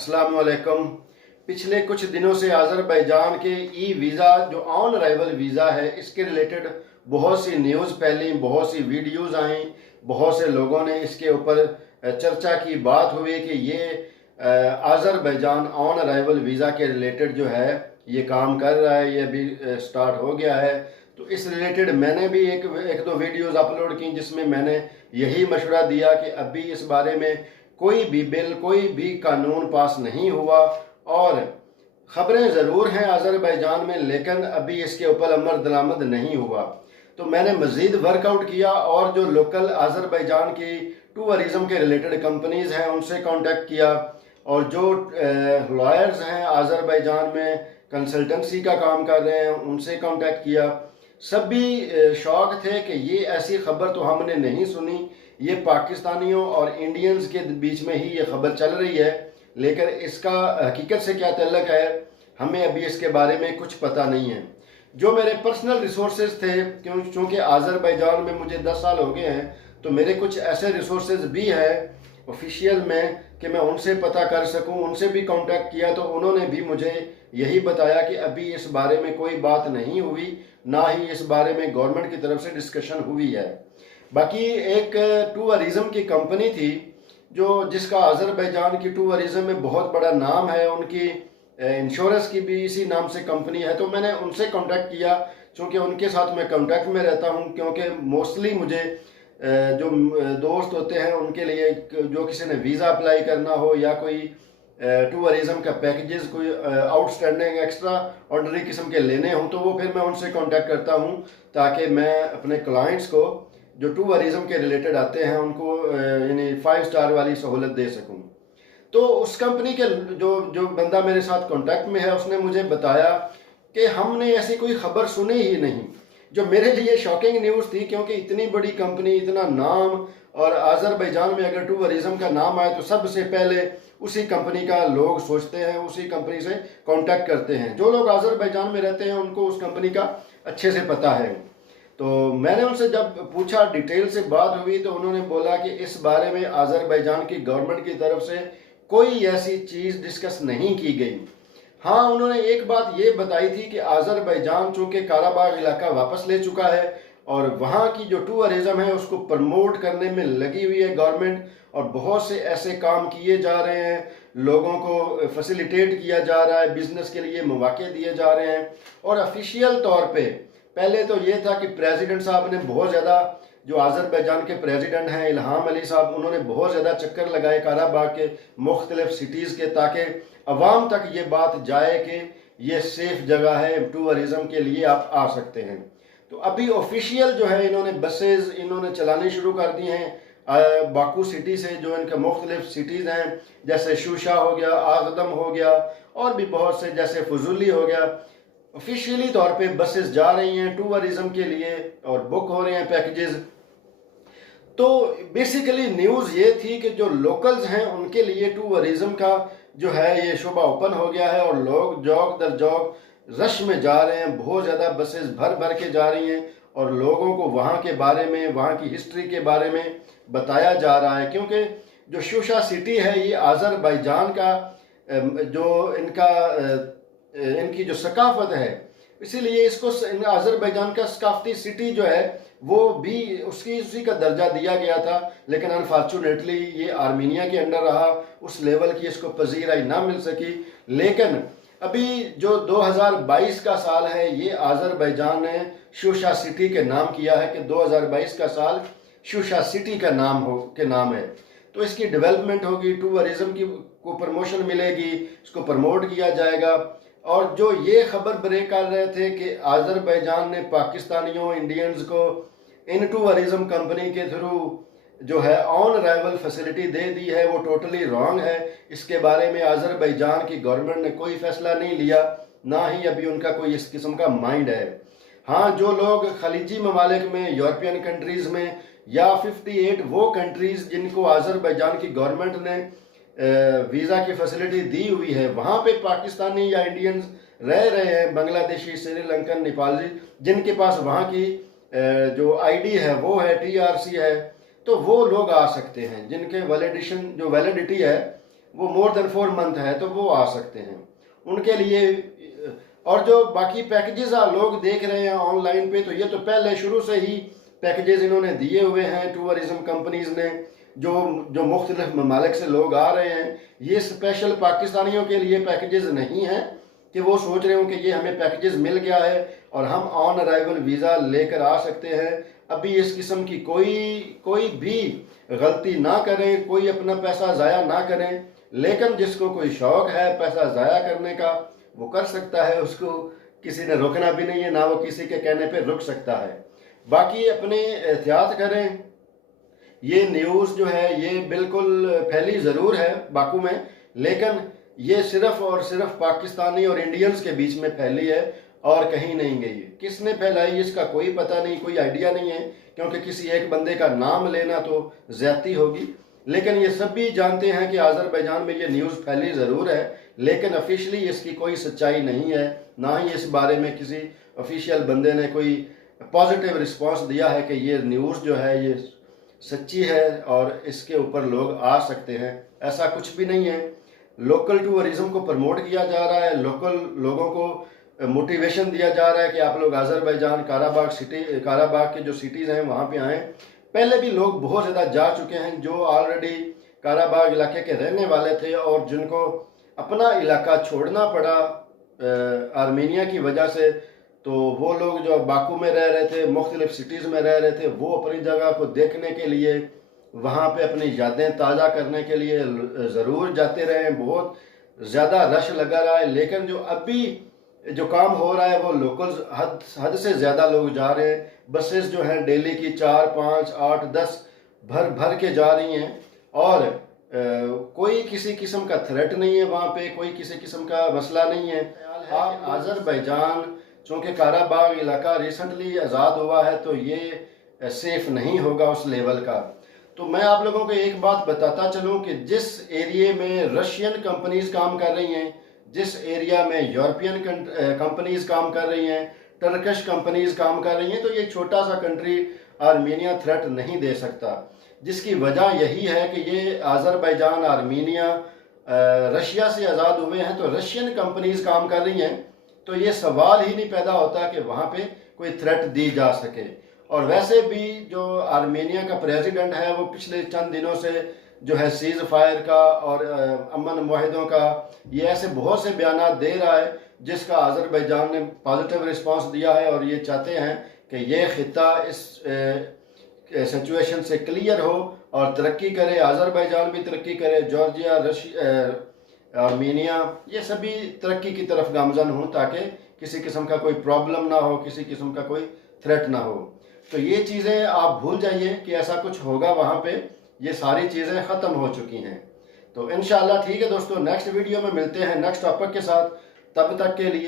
अस्सलाम वालेकुम। पिछले कुछ दिनों से अज़रबैजान के ई वीज़ा जो ऑन अराइवल वीज़ा है इसके रिलेटेड बहुत सी न्यूज़ फैली, बहुत सी वीडियोज़ आई, बहुत से लोगों ने इसके ऊपर चर्चा की, बात हुई कि ये अज़रबैजान ऑन अराइवल वीज़ा के रिलेटेड जो है ये काम कर रहा है, ये अभी स्टार्ट हो गया है। तो इस रिलेटेड मैंने भी एक दो वीडियोज़ अपलोड की जिसमें मैंने यही मशवरा दिया कि अभी इस बारे में कोई भी बिल, कोई भी कानून पास नहीं हुआ और ख़बरें ज़रूर हैं अज़रबैजान में, लेकिन अभी इसके ऊपर अमल दरामद नहीं हुआ। तो मैंने मज़ीद वर्कआउट किया और जो लोकल अज़रबैजान की टूरिज़म के रिलेटेड कंपनीज़ हैं उनसे कांटेक्ट किया और जो लॉयर्स हैं अज़रबैजान में कंसल्टेंसी का काम कर रहे हैं उनसे कांटेक्ट किया। सभी शौक थे कि ये ऐसी खबर तो हमने नहीं सुनी, ये पाकिस्तानियों और इंडियंस के बीच में ही ये खबर चल रही है, लेकिन इसका हकीकत से क्या ताल्लुक है हमें अभी इसके बारे में कुछ पता नहीं है। जो मेरे पर्सनल रिसोर्सेज थे, क्योंकि अज़रबैजान में मुझे 10 साल हो गए हैं, तो मेरे कुछ ऐसे रिसोर्सेज भी है ऑफिशियल में कि मैं उनसे पता कर सकूं। उनसे भी कांटेक्ट किया तो उन्होंने भी मुझे यही बताया कि अभी इस बारे में कोई बात नहीं हुई, ना ही इस बारे में गवर्नमेंट की तरफ से डिस्कशन हुई है। बाकी एक टूरिज़म की कंपनी थी जिसका अज़रबैजान की टूरिज़म में बहुत बड़ा नाम है, उनकी इंश्योरेंस की भी इसी नाम से कंपनी है। तो मैंने उनसे कांटेक्ट किया, क्योंकि उनके साथ मैं कांटेक्ट में रहता हूं, क्योंकि मोस्टली मुझे जो दोस्त होते हैं उनके लिए जो किसी ने वीज़ा अप्लाई करना हो या कोई टूरिज़म का पैकेजेस कोई आउटस्टैंडिंग एक्स्ट्रा ऑर्डनरी किस्म के लेने हों, तो वो फिर मैं उनसे कांटेक्ट करता हूं ताकि मैं अपने क्लाइंट्स को जो टूरिज़म के रिलेटेड आते हैं उनको यानी 5 स्टार वाली सहूलत दे सकूं। तो उस कंपनी के जो बंदा मेरे साथ कांटेक्ट में है उसने मुझे बताया कि हमने ऐसी कोई खबर सुनी ही नहीं, जो मेरे लिए शॉकिंग न्यूज़ थी, क्योंकि इतनी बड़ी कंपनी, इतना नाम, और अज़रबैजान में अगर टूरिज़म का नाम आए तो सबसे पहले उसी कंपनी का लोग सोचते हैं, उसी कंपनी से कांटेक्ट करते हैं। जो लोग अज़रबैजान में रहते हैं उनको उस कंपनी का अच्छे से पता है। तो मैंने उनसे जब पूछा, डिटेल से बात हुई, तो उन्होंने बोला कि इस बारे में अज़रबैजान की गवर्नमेंट की तरफ से कोई ऐसी चीज़ डिस्कस नहीं की गई। हाँ, उन्होंने एक बात ये बताई थी कि अज़रबैजान चूँकि काराबाग इलाका वापस ले चुका है और वहाँ की जो टूरिज़म है उसको प्रमोट करने में लगी हुई है गवर्नमेंट, और बहुत से ऐसे काम किए जा रहे हैं, लोगों को फैसिलिटेट किया जा रहा है, बिजनेस के लिए मौके दिए जा रहे हैं। और ऑफिशियल तौर पे पहले तो ये था कि प्रेसिडेंट साहब ने बहुत ज़्यादा, जो अज़रबैजान के प्रेसिडेंट हैं इल्हाम अली साहब, उन्होंने बहुत ज़्यादा चक्कर लगाए काराबाग के मुख्तलिफ सिटीज़ के, ताकि अवाम तक ये बात जाए कि ये सेफ जगह है, टूरिज़म के लिए आप आ सकते हैं। तो अभी ऑफिशियल जो है इन्होंने बसेज इन्होंने चलाने शुरू कर दी हैं बाकू सिटी से, जो इनके मुख्तलिफ सिटीज़ हैं, जैसे शूशा हो गया, आगदम हो गया, और भी बहुत से, जैसे फजूली हो गया। ऑफिशियली तौर पे बसेस जा रही हैं टूरिज़म के लिए और बुक हो रहे हैं पैकेजेस। तो बेसिकली न्यूज़ ये थी कि जो लोकल्स हैं उनके लिए टूरिज़म का जो है ये शोबा ओपन हो गया है और लोग जौक दर जौक रश में जा रहे हैं, बहुत ज़्यादा बसेस भर भर के जा रही हैं और लोगों को वहाँ के बारे में, वहाँ की हिस्ट्री के बारे में बताया जा रहा है। क्योंकि जो शूशा सिटी है ये अज़रबैजान का जो इनकी जो सकाफत है, इसीलिए इसको अज़रबैजान का सकाफती सिटी जो है वो भी उसी का दर्जा दिया गया था, लेकिन अनफॉर्चुनेटली ये आर्मीनिया के अंडर रहा, उस लेवल की इसको पजीराई ना मिल सकी। लेकिन अभी जो 2022 का साल है ये अज़रबैजान ने शूशा सिटी के नाम किया है कि 2022 का साल शूशा सिटी का नाम है। तो इसकी डेवलपमेंट होगी, टूरिज़म की को प्रमोशन मिलेगी, इसको प्रमोट किया जाएगा। और जो ये खबर ब्रेक कर रहे थे कि अज़रबैजान ने पाकिस्तानियों, इंडियंस को इन टूरिज़म कंपनी के थ्रू जो है ऑन अराइवल फैसिलिटी दे दी है, वो टोटली रॉन्ग है। इसके बारे में अज़रबैजान की गवर्नमेंट ने कोई फैसला नहीं लिया, ना ही अभी उनका कोई इस किस्म का माइंड है। हाँ, जो लोग खलीजी ममालिक में, यूरोपियन कंट्रीज़ में, या 58 वो कंट्रीज़ जिनको अज़रबैजान की गवर्नमेंट ने वीज़ा की फैसिलिटी दी हुई है, वहाँ पे पाकिस्तानी या इंडियंस रह रहे हैं, बांग्लादेशी, श्रीलंकन, नेपाली, जिनके पास वहाँ की जो आईडी है वो है, TRC है, तो वो लोग आ सकते हैं, जिनके वैलिडिटी है वो मोर देन 4 मंथ है तो वो आ सकते हैं उनके लिए। और जो बाकी पैकेजेस लोग देख रहे हैं ऑनलाइन पे, तो ये तो पहले शुरू से ही पैकेजेस इन्होंने दिए हुए हैं टूरिज्म कंपनीज ने। जो जो मुख्तलिफ ममालिक से लोग आ रहे हैं, ये स्पेशल पाकिस्तानियों के लिए पैकेजेस नहीं हैं कि वो सोच रहे हो कि ये हमें पैकेजेस मिल गया है और हम ऑन अराइवल वीज़ा लेकर आ सकते हैं। अभी इस किस्म की कोई भी गलती ना करें, कोई अपना पैसा ज़ाया ना करें। लेकिन जिसको कोई शौक़ है पैसा ज़ाया करने का वो कर सकता है, उसको किसी ने रोकना भी नहीं है, ना वो किसी के कहने पे रुक सकता है। बाकी अपने एहतियात करें। ये न्यूज़ जो है ये बिल्कुल फैली ज़रूर है बाकू में, लेकिन ये सिर्फ और सिर्फ पाकिस्तानी और इंडियंस के बीच में फैली है और कहीं नहीं गई। किसने फैलाई इसका कोई पता नहीं, कोई आइडिया नहीं है, क्योंकि किसी एक बंदे का नाम लेना तो ज़्यादती होगी। लेकिन ये सब भी जानते हैं कि आज़रबैजान में ये न्यूज़ फैली ज़रूर है, लेकिन ऑफिशियली इसकी कोई सच्चाई नहीं है। ना ही इस बारे में किसी ऑफिशियल बंदे ने कोई पॉजिटिव रिस्पांस दिया है कि ये न्यूज़ जो है ये सच्ची है और इसके ऊपर लोग आ सकते हैं। ऐसा कुछ भी नहीं है। लोकल टूरिज़्म को प्रमोट किया जा रहा है, लोकल लोगों को मोटिवेशन दिया जा रहा है कि आप लोग आज़रबैजान काराबाग के जो सिटीज़ हैं वहाँ पे आएँ। पहले भी लोग बहुत ज़्यादा जा चुके हैं जो ऑलरेडी काराबाग इलाके के रहने वाले थे और जिनको अपना इलाका छोड़ना पड़ा आर्मीनिया की वजह से, तो वो लोग जो बाकू में रह रहे थे, मुख्तलिफ सिटीज़ में रह रहे थे, वो अपनी जगह को देखने के लिए, वहाँ पे अपनी यादें ताज़ा करने के लिए ज़रूर जाते रहे हैं। बहुत ज़्यादा रश लगा रहा है, लेकिन जो अभी जो काम हो रहा है वो लोकल्स हद से ज़्यादा लोग जा रहे हैं। बसेस जो हैं डेली की 4, 5, 8, 10 भर के जा रही हैं और कोई किसी किस्म का थ्रेट नहीं है वहाँ पे, कोई किसी किस्म का मसला नहीं है। आज़रबैजान चूँकि काराबाग इलाका रिसेंटली आज़ाद हुआ है तो ये सेफ नहीं होगा उस लेवल का। तो मैं आप लोगों को एक बात बताता चलूँ कि जिस एरिया में रशियन कंपनीज काम कर रही हैं, जिस एरिया में यूरोपियन कंपनीज काम कर रही हैं, टर्किश कंपनीज काम कर रही हैं, तो ये छोटा सा कंट्री आर्मीनिया थ्रेट नहीं दे सकता। जिसकी वजह यही है कि ये आज़रबैजान, आर्मीनिया रशिया से आज़ाद हुए हैं, तो रशियन कंपनीज काम कर रही हैं, तो ये सवाल ही नहीं पैदा होता कि वहाँ पे कोई थ्रेट दी जा सके। और वैसे भी जो आर्मेनिया का प्रेसिडेंट है वो पिछले चंद दिनों से जो है सीज़ फायर का और अमन मुआहिदों का ये ऐसे बहुत से बयान दे रहा है, जिसका आज़रबैजान ने पॉजिटिव रिस्पांस दिया है और ये चाहते हैं कि ये खिता इस सिचुएशन से क्लियर हो और तरक्की करे, आज़रबैजान भी तरक्की करे, जॉर्जिया, आर्मीनिया ये सभी तरक्की की तरफ गामजन हों, ताकि किसी किस्म का कोई प्रॉब्लम ना हो, किसी किस्म का कोई थ्रेट ना हो। तो ये चीज़ें आप भूल जाइए कि ऐसा कुछ होगा वहाँ पे, ये सारी चीज़ें ख़त्म हो चुकी हैं। तो इंशाल्लाह ठीक है दोस्तों, नेक्स्ट वीडियो में मिलते हैं नेक्स्ट टॉपिक के साथ। तब तक के लिए